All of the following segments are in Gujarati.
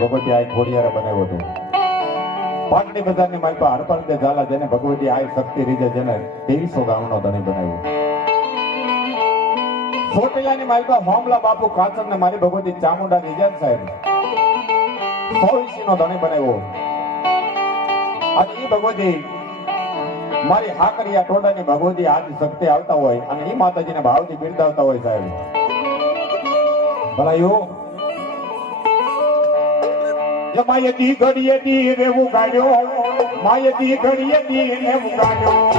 ભગવતી આ ખોડિયારે બનાવ્યો હતો. પાટણી બજારની મારી પાસે હરપાલ દે ઝાલા જેને ભગવતી આ શક્તિ રીજે જેને ત્રેવીસો ગામનો ધણી બનાવ્યો. ચોટીલાની મારી પાસે મામલા બાપુ કાચર ને મારી ભગવતી ચામુંડા રીજન સાહેબ. સોવીસી નો ધણી બનાવ્યો. અને એ ભગવતી મારી હાકરિયા ટોડાની ભગવતી આજ શક્તિ આવતા હોય અને એ માતાજીને ભાવથી બિરદાવતા હોય સાહેબ. ભલા જે માયતી ઘડીએ દી રેવું ગાડ્યો માયતી ઘડીએ દી રેવું ગાડ્યો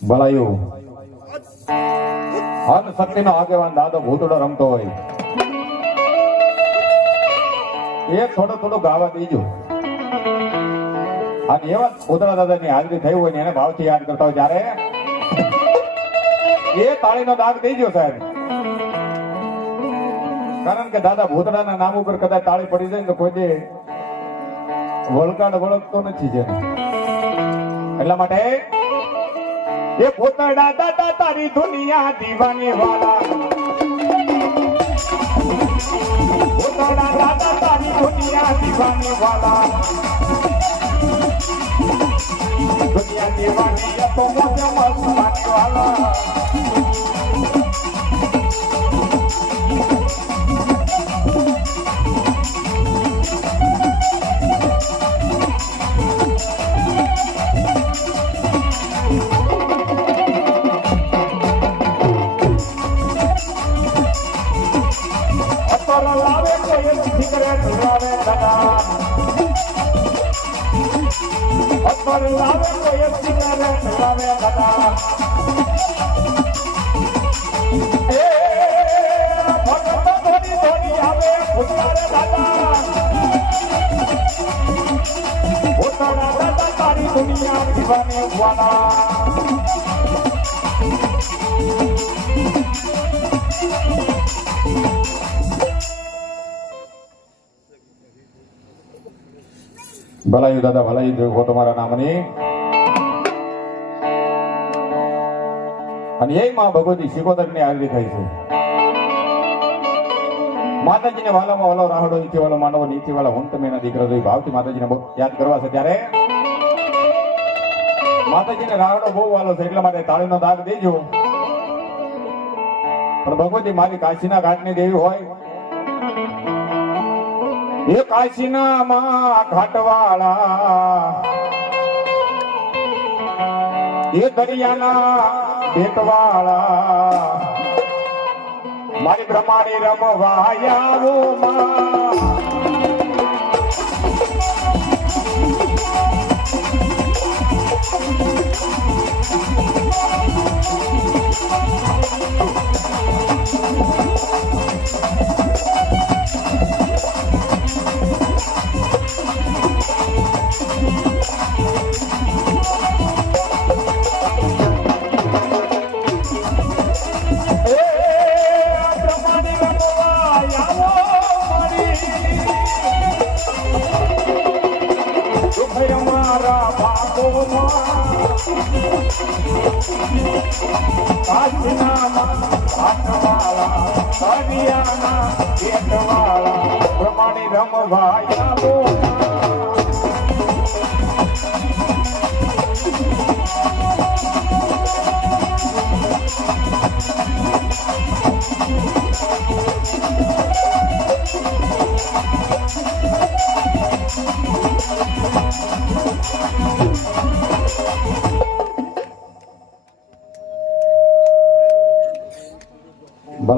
ભલાયું અન શક્તિનો આગેવાન દાદો ભૂતડો રમતો હોય. એ થોડો થોડો ગાવા દેજો. અને એવા દાદા દાદાની હાજરી થઈ હોય ને એને ભાવથી યાદ કરતા હોય ત્યારે એ તાળીનો દાગ દેજો સાહેબ. કારણ કે દાદા ભૂતડાના નામ ઉપર કદાચ તાળી પડી જાય ને કોઈ દે વળકાડ વળગતો નથી છે એટલા માટે એ ભૂતડા દાદા તારી દુનિયા દીવાની વાળા ભૂતળા દાદા તારી દુનિયા દીવાની વાળા દુનિયા દીવાની તો મોજે મસ્ત વાળા લાવે કોઈ સિગરેટ લાવે દાદા એ ભગત ધોની ધોની આવે ભૂતારે દાદા ભૂતારા દાદા તારી દુનિયા દીવાને વાલા ભલાયું દાદા ભલાયું જોયો તમારા નામની. અને એ માં ભગવતી શિકોતરની હાજરી થઈ છે. માતાજીને વાલામાં વાલો રાહડો નીચે વાલો માનવો નીચે વાળો હું તમે એના દીકરા જોઈ ભાવથી માતાજીને બહુ યાદ કરવા છે ત્યારે. માતાજીને રાહડો બહુ વાલો છે, એટલા માટે તાળીનો દાગ દેજો. પણ ભગવતી મારી કાશીના ઘાટની દેવી હોય. એ કાશીના માં ઘાટવાળા એ દરિયાના ભેટવાળા મારી પ્રમાણે રમવા આવો માં એ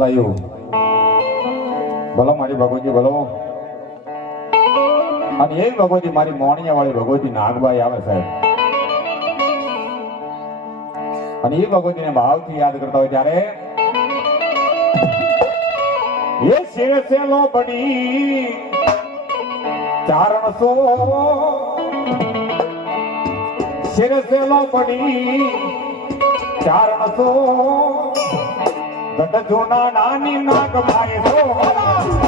ભલાયું ભલો મારી ભગવતી, ભલો. અને એ ભગવતી મારી મોણિયા વાળી ભગવતી નાગબાઈ આવે સાહેબ. અને એ ભગવતીને ભાવથી યાદ કરતા હોય ત્યારે એ શેષેલો પડી ચારણસો શિરસેલો પડી ચારણસો ગઢ જૂના નાની નાગ માય સો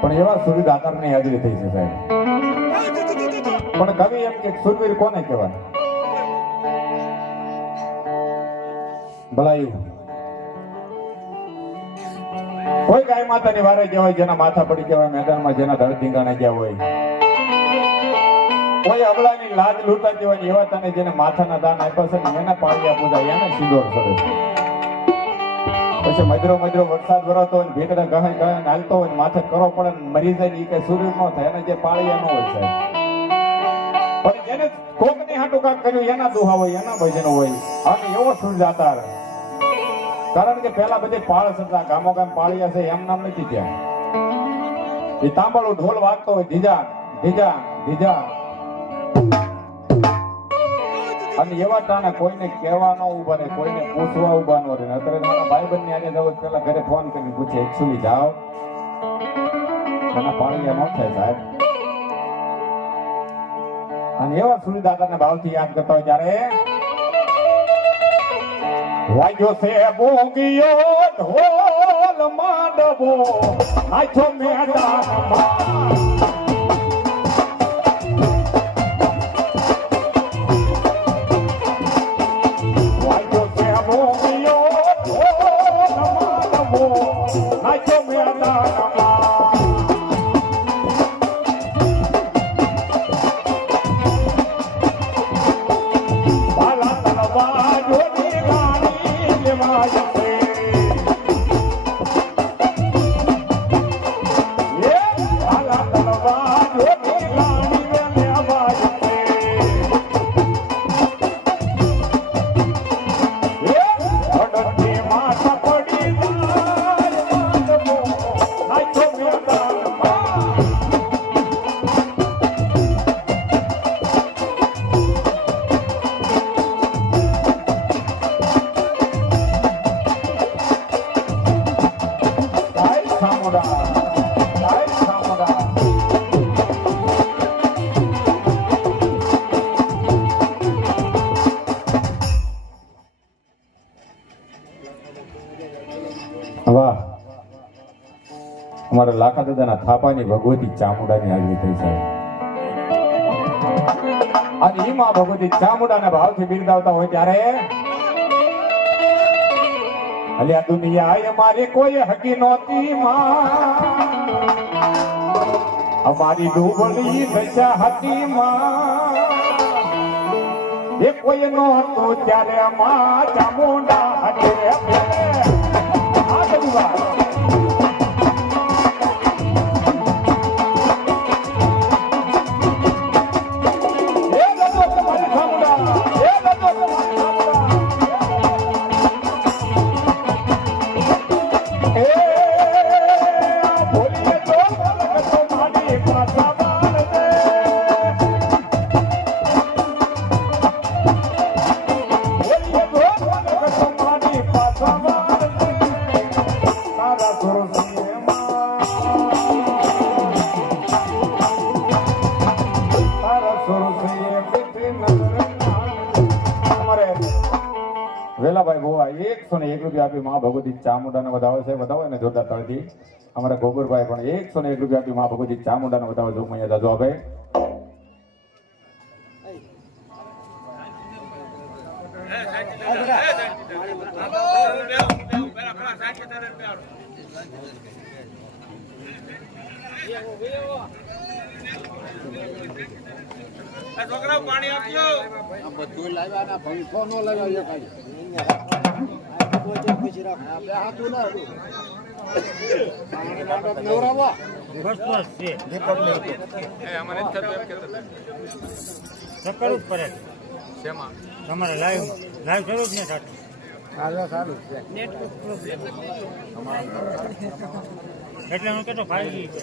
પણ એવા સૂર્યની હાજરી થઈ છે સાહેબ. પણ કવિ એમ કે સુરવીર કોને કહેવાય? ભલાયું. કોઈ ગાય માતાની વારે હોય, જેના માથા પડી ગયા મેદાનમાં જેના ધડ ધીંગાણા ગયા હોય. કોઈ અબલાની લાજ લૂંટાતી હોય એવા તને જેને માથાના દાન આપ્યા છે ને એને પાણી પૂજા એને સિંદોર કરે પછી મજરો મજરો વરસાદ વરસતો હોય ને ભીતરે ગહન ગહે હાલતો હોય માથે કરો પડે મરી જાય ને એ કઈ સૂર્ય નો થાય, એને જે પાળિયા ન હોય સાહેબ. પણ જેને કોકની હાટું કાંક કર્યું, એના દુહા હોય, એના ભજન હોય અને એવો સૂર્ય રહે કારણ કે પેલા બધે પાળ હતા ગામો ગામ પાળિયા છે, એમ નામ નથી ત્યાં. એ તાંબાળો ઢોલ વાગતો હોય, ધીજા ધીજા ધીજા. અને એવા ટાણે કોઈને કહેવા ન ઊભા ને કોઈને પૂછવા ઊભા ન રહે. અત્યારે મારા ભાઈ બંને આજે જાવ પેલા ઘરે ફોન કરીને પૂછે એકચ્યુઅલી જાઓ. એના પાણી ન થાય સાહેબ. અને એવા સુનિદાતાને ભાવથી યાદ કરતા હોય ત્યારે વાગ્યો છે બોંગીયો ઢોલ માંડવો નાચો મેદાનમાં. અમારા લાખા દાદાના થાપાની ભગવતી ચામુંડાની હાજરી થઈ, સાહેબ. અને એ માં ભગવતી ચામુંડાના ભાવથી બિરદાવતા હોય ત્યારે અલ્યા દુનિયા મારી કોઈ હકી નહોતી, માં. અમારી ડૂબલી દશા હતી, માં. એ કોઈ નહોતું ત્યારે માં ચામુંડા હતી. વેલાભાઈ ગોવા એકસો ને એક રૂપિયા આપી મા ભગવતી ચામુંડાને વધાવે છે. વધાવો ને જોરદાર તળથી. અમારા ગોબરભાઈ પણ એકસો ને એક રૂપિયા આપી મા ભગવતી ચામુંડાને વધાવે જો અહીંયા દાદુ આપે છોકરા પાણી આપજો બધું લાવ્યા ના પંખો નો લાવ્યા એક આજે. આ બે હાથું ના હતું. પાણી માટે નવરાવા. કરવું જ પડે તમારે લાઈવ લાઈવ શરૂ જ નહીં થતું હાલો સારું છે. એટલે હું કહેતો ફાઈવ છે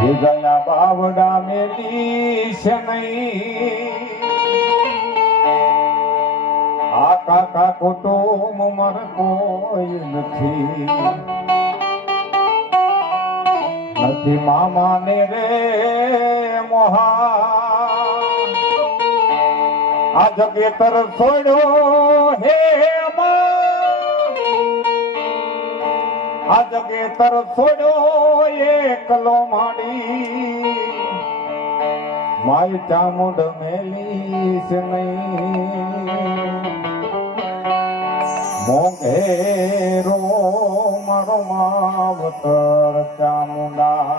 વેગાલા બાવડા મેલી છે નહીં આ કાકા કુટુંબ મર કોઈ નથી. નથી મામા ને રે મોહા. આ જગેતર છોડ્યો હે. આ જગેતર છોડ્યો એકલો માડી માય ચામુંડ મેલી છે નહીં. મોંઘેરો મારો માવતર ચામુંડા.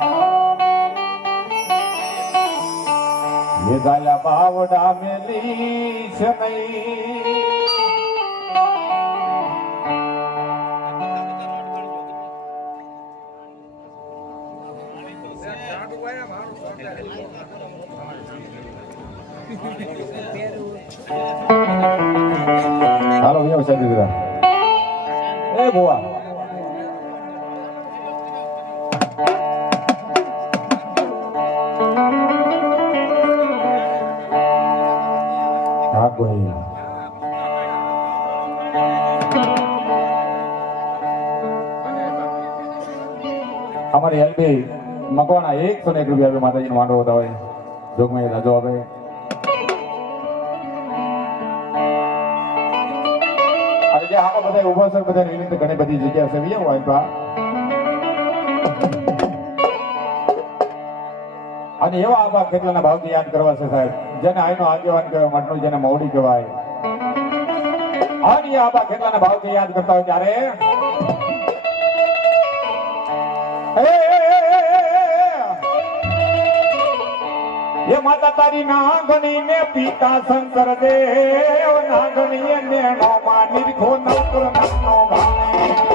વેગાયા બાવડા મેલી નહીં. હાલો વ્યવસાય દીધા એ ગોવા હા ગોઈ અમારી એલબી મકવાના એકસો ને એક રૂપિયા આપે, માતાજીનો માંડવો હોતા હોય જોગમાં રજો આવે અને ઊભા છે બધા એની તો ઘણી બધી જગ્યા છે. વિયા હોય અને એવા આબા કેટલાના ભાવથી યાદ કરવા છે સાહેબ? જેને આઈનો આગેવાન કહેવાય મઠનું જેને મૌડી કહેવાય. અને આબા કેટલાના ભાવથી યાદ કરતા હોય ત્યારે? એ, માતા તારી નાગણી ને પિતા શંકર દેવ. નાગણી ને નો માં નિરખો ભાણે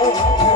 Oh.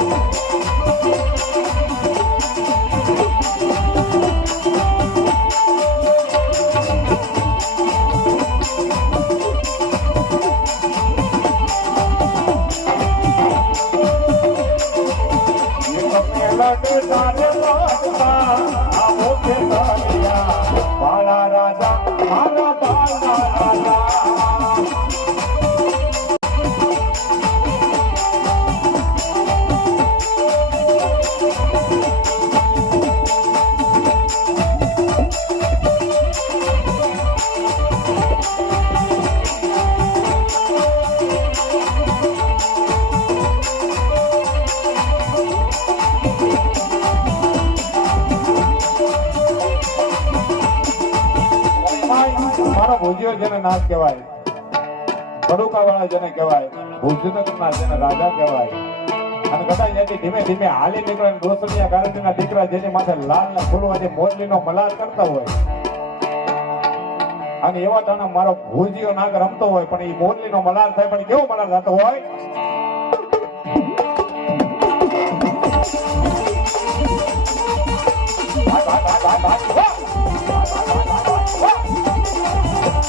જેને નાથ કહેવાય ભડુકા વાળા જેને કહેવાય ભુજનગરના જેને રાજા કહેવાય. અને કદાચ ત્યાંથી ધીમે ધીમે હાલી નીકળે અને ગારંટીના દીકરા જેની માથે લાલ ને ફૂલવા જે મોરલીનો મલાર કરતા હોય. અને એવા ટાણે મારો ભૂજીઓ નાગ રમતો હોય પણ એ મોરલીનો મલાર થાય પણ કેવો મલાર થતો હોય? ભાગ, ભાગ, ભાગ, ભાગ, ભાગ.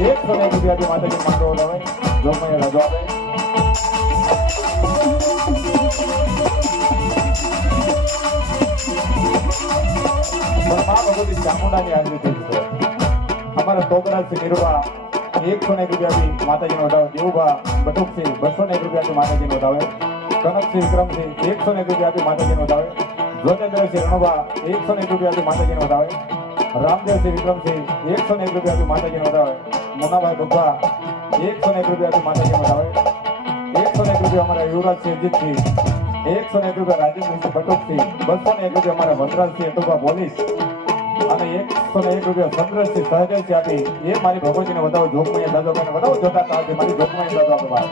એક સો ને રૂપિયાથી માતાજી માંડવો લાવે જોમય રજો મા ભગવતી ચામુંડાની હાજરી થઈ છે અમારા ટોકરા છે નિર્વા એકસો ને રૂપિયાથી માતાજીનો વધાવે દેવુભા બટુકથી બસો રૂપિયાથી માતાજીનો વધાવે કનકસિંહ, વિક્રમસિંહ, એકસો ને રૂપિયાથી માતાજીનો વધાવે જ્યોતેન્દ્રસિંહ રણુભા, એકસો ને રૂપિયાથી માતાજીનો વધાવે રામદેવસિંહ વિક્રમસિંહ, એકસો ને એક રૂપિયાથી માતાજી વધાવે મોનાભાઈ બુદ્ધા એકસો ને એક રૂપિયાથી માતાજી વધાવે એકસો ને એક રૂપિયા અમારા યુવરાજસિંહ અજીતસિંહ, એકસો ને એક રૂપિયા રાજેન્દ્રસિંહ બટુકસિંહ બસો ને એક રૂપિયા અમારા વનરાજસિંહ અટુભા પોલીસ, અને એકસો ને એક રૂપિયા સંદ્રસિંહ સહજસિંહ આપી. એ મારી ભગવતીને વધાવો, જોગમૈયા દાદો કરીને વધાવો, જોતા કાળથી મારી જોગમૈયા દાદો આપો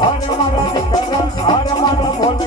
હર મારા દીકરા હર મારા ભોલકા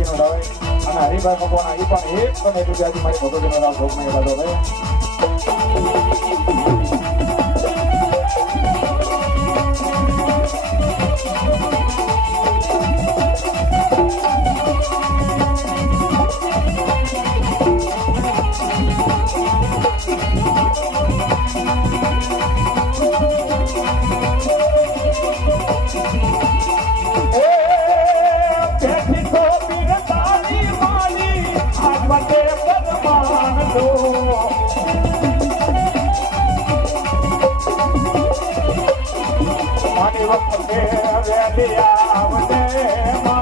માતાજીનો લાવે અને હરિભાઈ ભગવાન એ પણ એકસો ને રૂપિયાથી મારી ભગવતીનો લાવ ભોગમાં દાદો વખતે વેલી આવજે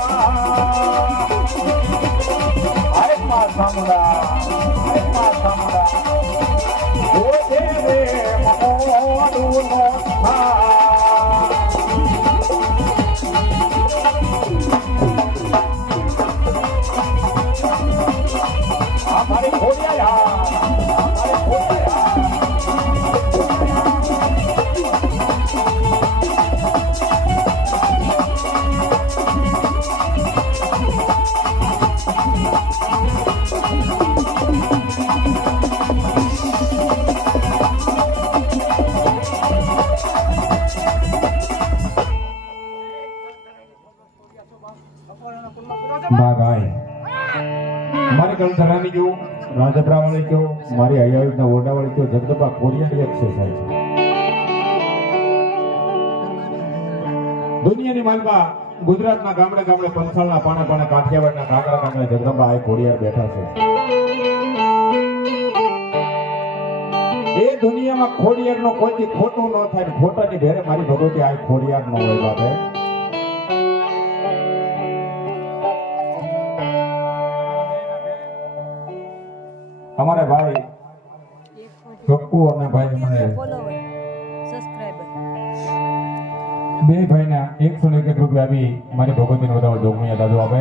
રાજપરા વાળી કયો મારી હૈયાવીના ઓરડા વાળી કયો જગદંબા કોરિયાની એક્સરસાઇઝ દુનિયાની માલમાં ગુજરાતના ગામડે ગામડે પંથાળના પાણે પાણે કાઠિયાવાડના કાંકરા કાંકરે જગદંબા આ ખોડિયાર બેઠા છે. એ દુનિયામાં ખોડિયાર નો કોઈ ખોટું ન થાય ખોટા ખોટાની ભેરે મારી ભગવતી આ ખોડિયાર નો હોય બાપે. અમારે ભાઈ કક્કુ અને ભાઈ મને બે ભાઈ ભાઈના એકસો ને એક રૂપિયા આપી મારી ભગવતીને વધારો જોગમિયા દાદુ આપે.